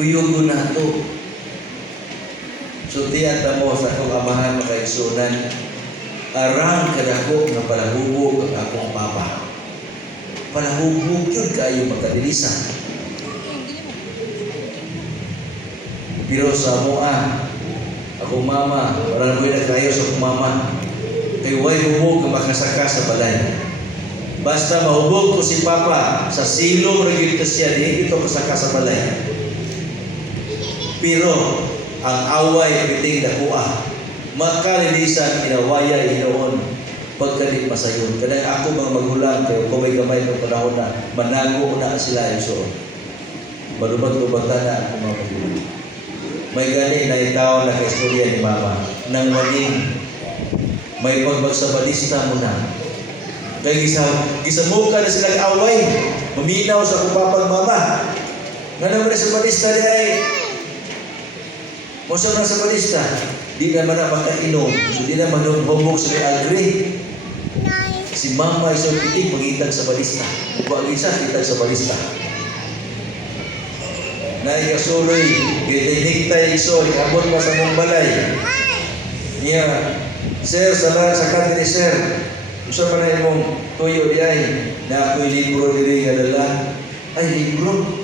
Kuyugo na to. So tiyata mo sa akong amahan makaigsunan, arang kadako nga palahubog ang akong papa. Palahubog yun kayo magkadilisan. Pero sa akong mama, parang ko na kayo sa akong mama, kay way hubog nga makasaka sa balay. Basta mahubog ko si papa, sa silong regito siya, di ito kasaka sa balay. Pero ang away piting dakuha, makalilisan inawaya inoon pagkalit masayon. Kaya ako mga magulang kayo kamay-kamay ng panahon na manago na sila yung soon. Malubat-lubata na ako mga magulang. May gani na itaw na kaistorya ni mama nang maning may pagbagsabadista mo na. Kaya gisamuka na silang away, maminaw sa kupapag mama. Nga naman sa badista niya ay Masa na sa balista, di naman na makainom. So di naman humog sa agri. Si mama isang pitik mangitag sa balista. Huwag isa kitag sa balista. Naikasuloy, gitay-higtay iso, ikabot pa sa mong balay. Niya, sir, sa kanila sir, gusto pa na yung tuyo di ay, na ako'y libro diri nga dala. Ay, libro.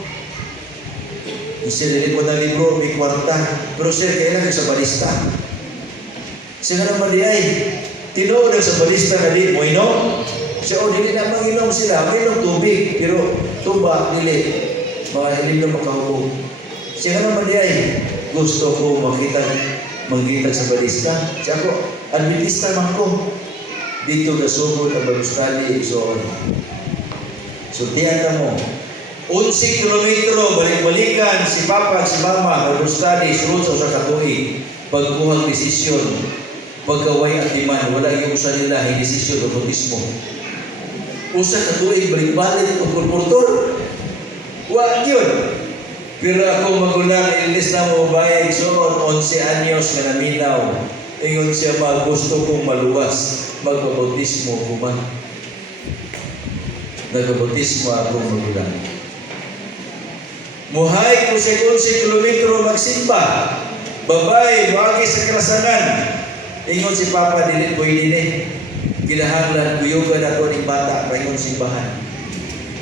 Sir, dili po na libro, may kwarta. Pero sir, kailan sa balista? Sir, naman di ay, tinuod sa balista na di mo inom. Sir, dili na manginom sila, manginom tubig. Pero tuba, dili. Mga hindi na makahubog. Sir, naman di ay, gusto ko makita sa balista. Siya ako, Adventista man ko. Dito nasugod ang balustali, so tiyan mo, 11 kilometro balik-balikan si papa at si mama mag-study sunod sa usa ka tuig pagkuhang desisyon pagkaway at timan wala yung usa nila hindi desisyon o mismo usa ka tuig balik-balik o purpurtor wa yun pero ako magulang ilis na mo bayay suot 11 anyos nga naminaw ingon siya gusto kong maluwas magbabautismo kuman nagbabautismo akong magulang. Muhay ko sa 11 kilometro magsimba. Babay, buhagi sa karasanan. Ingon si Papa, dili pwede ni. Kinahanglan, kuyugan ako ng bata, paingon simbahan.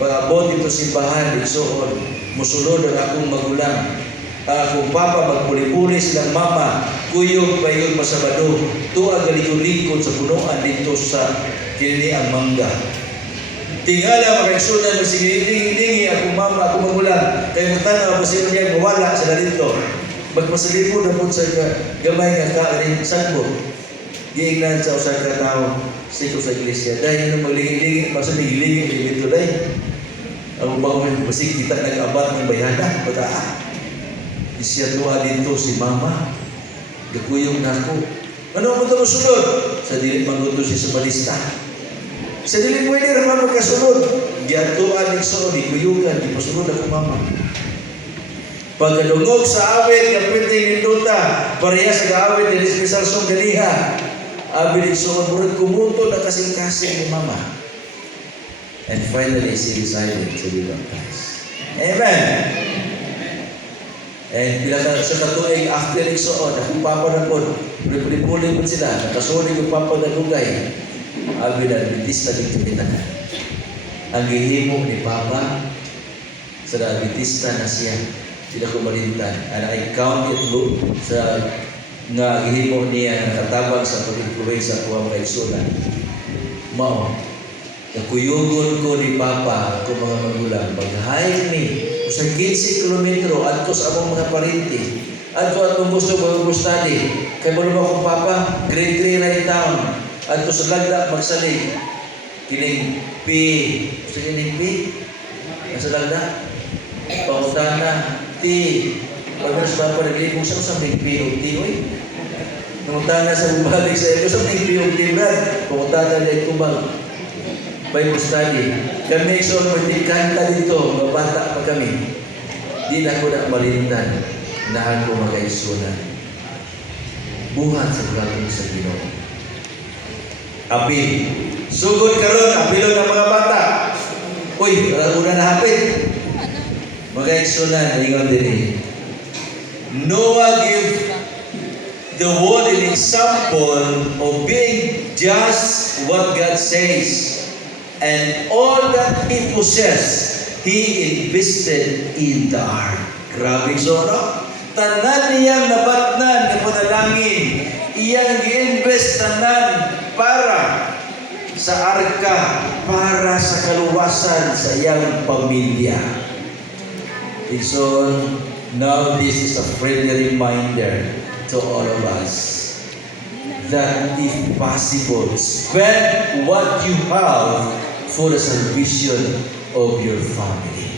Pag-abot ito simbahan, igsoon, musulod ang akong magulang. Akong Papa, magpuli-puli silang mama, kuyog, paingon masabado. Tuwa galikod-likod sa punuan dito sa kinili ang mangga. Tingala makaigsunan mo sige lingi akong mama akong magulang kay magtanaw mo sino niya mawala sa dito magpasalipod na po sa gamay nga kaaring sagbo giingnan sa usa ka tawo siko sa iglesia dahil nang maglingi-lingi masalig-lingi dito dahil ang bawal basig kita nag-abat ng bayana pagka isya tuwa dito si mama gakuyong nako ano mo ito masunod sa dili manguto siya sa balista. Sa dili pwede naman magkasunod. Giyatuan ng sunod, ikuyugan, ipasunod ako mama. Pagkadungog sa awit, kapit ng ninduta, pareha sa kaawit, ng espesarsong ganiha. Abi ng sunod, murag kumuto na kasing-kasing ni mama. And finally, she decided to be baptized. Amen! And bilang sa katuig, after ng sunod, akong papa na po, puli-puli mo sila, nakasunig yung papa na lugay. Abi na Adventista dito kita. Ang gihimo ni Papa sa Adventista na siya. Sila ko malintan. And I count it good sa nga gihimo niya nakatabang sa pag-influway sa kuwang kaigsunan. Mao, nakuyugon ko ni Papa ako mga magulang. Mag-hike ni sa 15 kilometro at ko sa among mga parinti. At ko atong gusto mag-study. Kaya mo naman akong Papa, grade 3 right down. At ko sa lagda magsalig kining P gusto kining P sa lagda pangutana T pagkas pa naglibong sa usang P o T pangutana sa bumalik sa ito sa P o T pangutana na itubang Bible study kami so magtikanta dito mabata pa kami di na ko na malintan na ako makaisunan buhat sa gagawin sa Ginoo. Api. Sugod karon apilo ng mga bata. Uy, wala una na hapit. Mga igsunan, ingon din Noah gave the world an example of being just what God says. And all that he possessed, he invested in the ark. Grabe so, no? Tanan niyang nabatnan ng panalangin, iyang gi-invest tanan para sa arka, para sa kaluwasan sa iyang pamilya. And so, now this is a friendly reminder to all of us that if possible, spend what you have for the salvation of your family.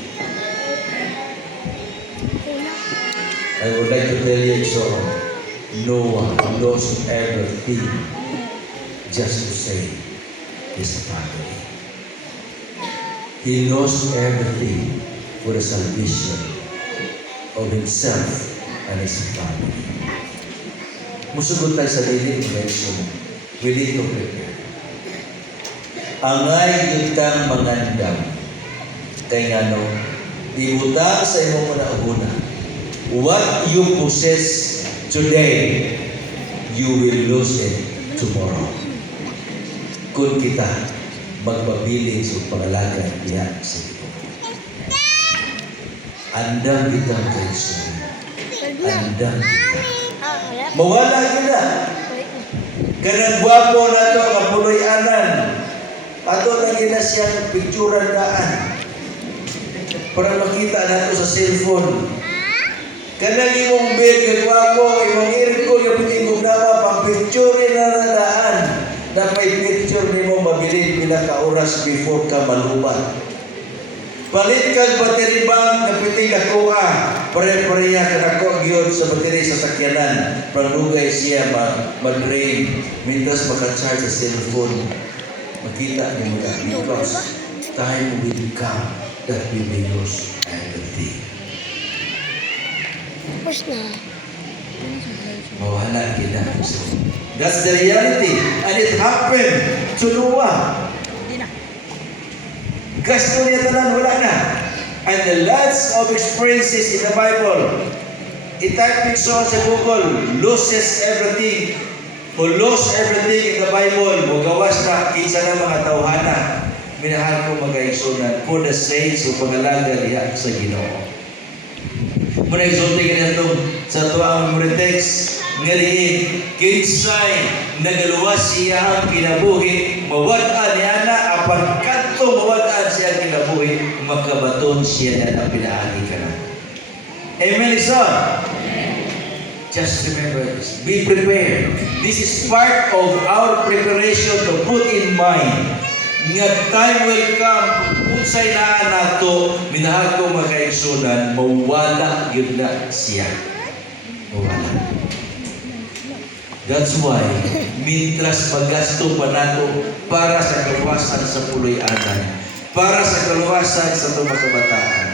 I would like to tell you so, Noah lost everything just to save his family. He lost everything for the salvation of himself and his family. Musugod tayo sa daily election. We need to prepare. Angay yutang mangandam. Kaya nga no, ibutang sa imong una-una. What you possess today, you will lose it tomorrow. Kung kita magpabiling sa pangalagan diyan sa ito. Andam kita kay Jesús. Andam kita. Mawala kita. Kanang gwapo na ito, kapuloy-anan. Ato na gina siyang picturean daan. Para makita na ito sa cellphone. Kanang imong bed, gwapo, imong aircon, yung pitingog nawa, pang-picture na nadaan. Na may picture ni mo mabilin pinaka-oras before ka malubat. Palit kang battery bank na piting nakuha. Pare-pareha ka nako gyud sa battery sa sakyanan. Pangdugay siya mag-drain. Mintas maka-charge sa cellphone. Makita niyo mo because time will come that we may lose everything. Tapos na. Mawala kita. That's the reality. And it happened to Noah. Gasto niya tanan, wala na. And the lots of experiences in the Bible. I-type it so sa Google, loses everything. Who lost everything in the Bible, magawas na, kinsa na mga tawhana. Minahal ko mag-aigsunan for the sake of pangalaga diha sa Ginoo. Muna exulting na itong sa tuwang memory text, ngaliin, kinsay, nagaluwas siya ang kinabuhi, mawad-an niya na, apan kanto mawad-an siya ang kinabuhi, makabaton siya na ang pinaagi ka na. Amen, son? Just remember this. Be prepared. This is part of our preparation to put in mind nga time will come, unsay na nato, minahal ko makaigsunan, mawala yun na siya. Mawala. That's why, mintras magasto pa nato para sa kaluwasan sa puloy-anan, para sa kaluwasan sa tumakabataan,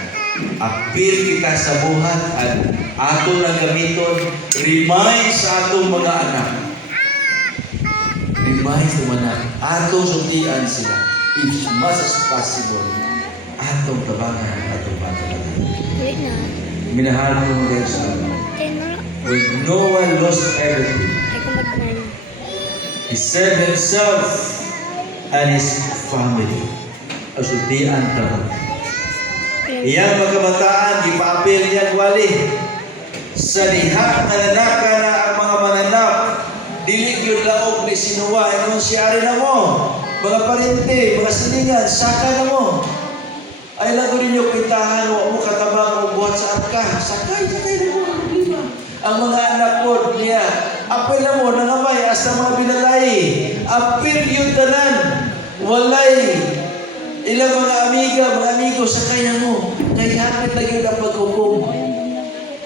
apil kita sa buhat at ato lang gamiton, remind sa atong mga anak. Remind sa mga anak, atong sutian sila, if much as possible, atong tabangan, atong batalan. Wait na. Minahal ko mga guys, when Noah lost everything, Ay ko mag-plan. he saved himself and his family. Asutian taban. Iyang magkabataan, ipaapil niya wali. Sa diha nananaka na ang mga mananap, dili yun laog ni sinuwa, inong siyari na mo. Mga parente, mga silingan, saka na mo. Ay lago ninyo pintahan, mo katabang mo buhat sa arka. Sakay na mo. Ang mga anak ko niya, apil na mo, nangamay, hasta mga binalay. Apil yun tanan. Walay. Ilang mga amigo, sakay na mo. Kaya hapit na yun ang paghukom.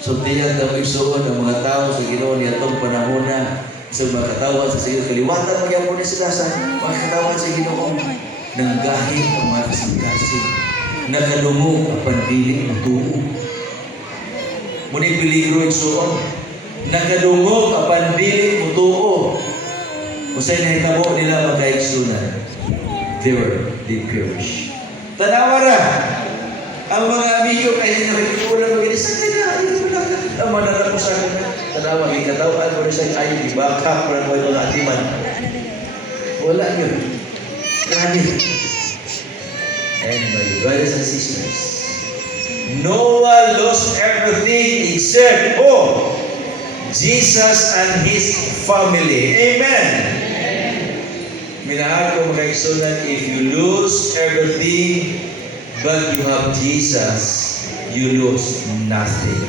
So, tiyan daw isuon ang mga tao sa Ginoo niya itong panahon na sa mga katawan sa Ginoo. Kaliwatan mo yan muna sila sa mga katawan sa Ginoo. Nanggahit ang mga kasing-kasing. Nakadungog ang pandiling ng tuo. Muna'y peligro isuon. Nakadungog ang pandiling ng tuo. Usay na hitabo nila magkaigsunan. They perish. Tanawara, ang mga amigo ay hindi ulang mag-inisakay na. Ang mananap mo sa akin na tanawa, ikatawaan mo rin sa ayaw, ibakap, parang may mga atiman. Wala yun. Grabe. And my brothers and sisters, Noah lost everything except Jesus and his family. Amen. Minahal ko mga kaigsunan, if you lose everything but you have Jesus, you lose nothing.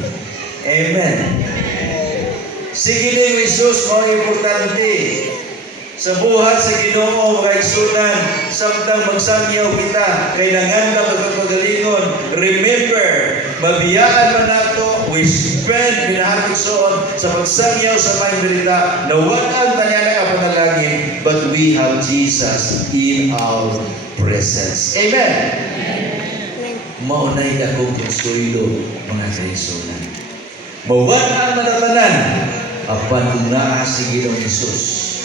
Amen. Sige din, Jesus, mga importante. Sa buhat sa Ginoo, mga kaigsunan, samtang magsangyaw kita, kay nanganda magpagalingon, remember, mabiyaan man nato, we spend binahagsoon sa pagsangyaw sa may berita, na walang tanyana ka panalangin, but we have Jesus in our presence. Amen. Maunay na kong konsuelo, mga kaigsunan. Mawalaan manatanan, apan kung naa si Ginoong Jesus.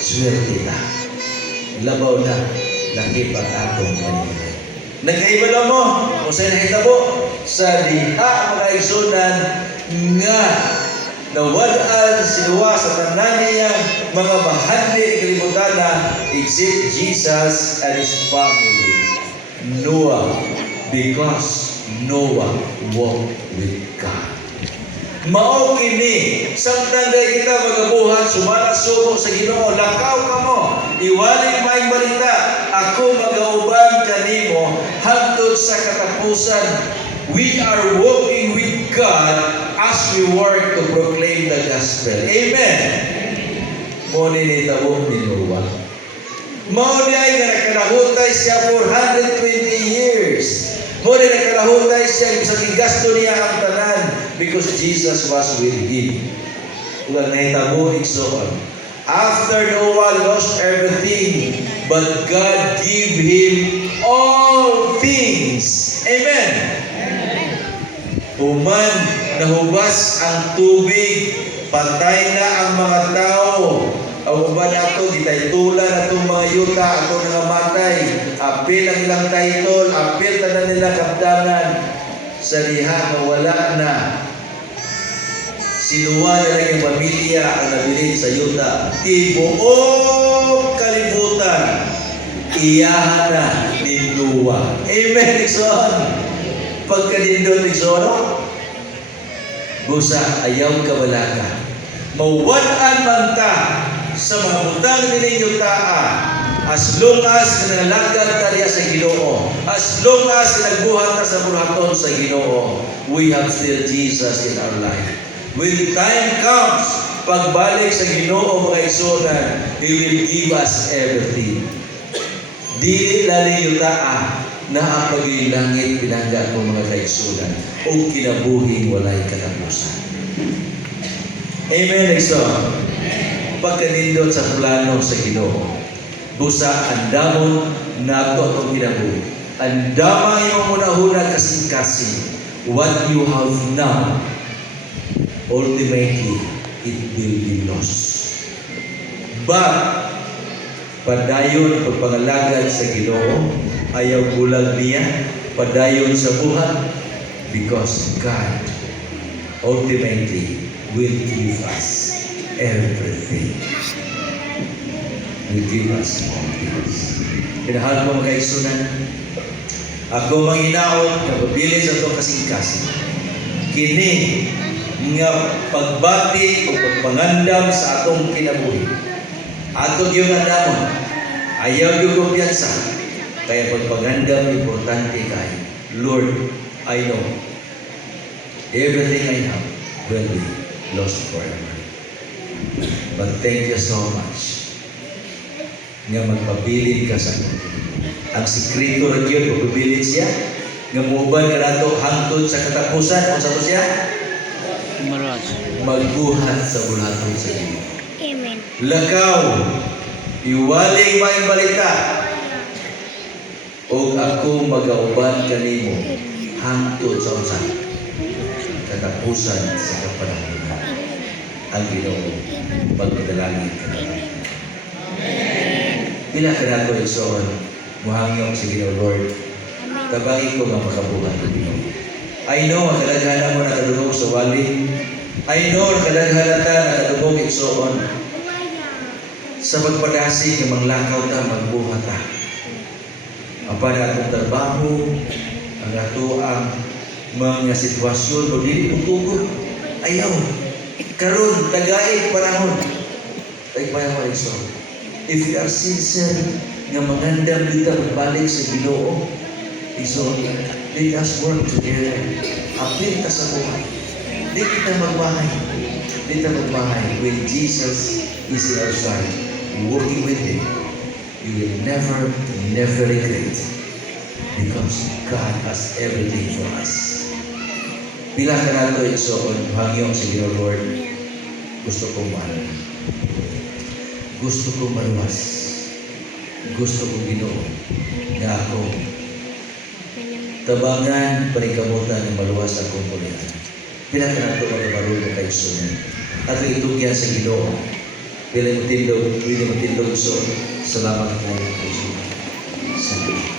Swerte na. Labaw na. Nakipag atong paningin. Nagkaibala mo. Kung sa'yo nakita mo. Sa diha mga igsunan nga nawadaan sinuwa sa tanan niyang mga bahandi kalimutan na except Jesus and his family. Noah. Because Noah walked with God. Mao kini samtang dai kita magabuhat sumala suko sa Ginoo, lakaw kamo, iwaling may balita, ako magauban kanimo hangtod sa katapusan. We are walking with God as we work to proclaim the gospel. Amen. Mo ni tawag ni Noah. Mao di ay nakalahutay siya for 120 years. Mo ni nakalahutay siya sa gigasto niya ang tanan. Because Jesus was with him. Kung nahitabo igsoon. After Noah lost everything, but God gave him all things. Amen. Human nahubas ang tubig, patay na ang mga tao. Ang uban ato, gitay tulan atong mga yuta, atong mga matay. Apil ang ilang title, apil tanan nila kapdangan. Sa diha wala na. Sinuwa na lang yung pamilya ang nabilin sa yuta. Tibuok kalibutan. Iyahan na ni Noah. Amen, Ikson. Pagkadindon, Ikson, busa, ayaw kabalaka. Mawalaan man ta sa mga butang nininyo taa. As long as nalagad taliya sa Ginoo, as long as nagbuhat na sa buraton sa Ginoo, we have still Jesus in our life. When time comes, pagbalik sa Ginoo mga igsunan, He will give us everything. Dili lali yutaa na ang pag-ilangit pinangga ko mga kaigsunan o kinabuhing walay katapusan. Amen, igsoon. Pagkanindot sa plano sa Ginoo, busa andamon nato atong kinabuhi. Andama yung muna-huna kasing-kasing. What you have now, ultimately, it will be lost. But, padayon pagpangalagad sa Ginoo, ayaw bulag niya, padayon sa buhat, because God, ultimately, will give us everything. Will give us all things. Kinahal ko mga igsunan, ako manginaon, napabilis sa itong kasing-kasing. Kini, nga pagbati o pagpangandam sa atong kinabuhi. Atong yung andamon, ayaw yung kumpiyansa. Kaya pagpangandam, importante kay Lord, I know everything I have will be lost forever. But thank you so much nga magpabilin ka sa akin. Ang sikreto rin yun, magpabilin siya, nga muuban ka na ito hangtod sa katapusan. Kung sa ito siya? Magbuhat sa bulaton sa iyo. Amen. Lakaw, iwaling may balita, o ako magauban kanimo hangtod sa usan. Katapusan sa kapanahonan. Ang Ginoo magpadalangin ka na. Pila ka na ito, Igsoon, muhangyong sa Ginoo, Lord. Tabangin ko nga makabuhat ng Ginoo. I know kadaghanan mo nakadugog sa wali. I know kadaghanan ka nakadugog igsoon. Sa pagpadasi ng manglakaw ta, magbuhat ta. Ang panatong trabaho, ang ato ang mga sitwasyon, o dili putugod. Ayaw. Karon tagay panahon. Tagay panahon iso. If you are sincere nga mangandam kita magbalik sa Ginoo, iso, let us work together. Apil ka sa buhay. Di kita magbahay. Di kita magbahay. When Jesus is in our side, working with Him, you will never regret. Because God has everything for us. Bila ka na ito igsoon, hangyo sa Ginoo, Lord, gusto kong mahal. Gusto kong maluwas. Gusto kong Ginoo na ako tabangan, panikamutan ng maluwas ang komunidad. Bila ka na ito magkaroon kay Sunan. At itugyan sa Ginoo. Bila mo tindog, so salamat po. Salamat.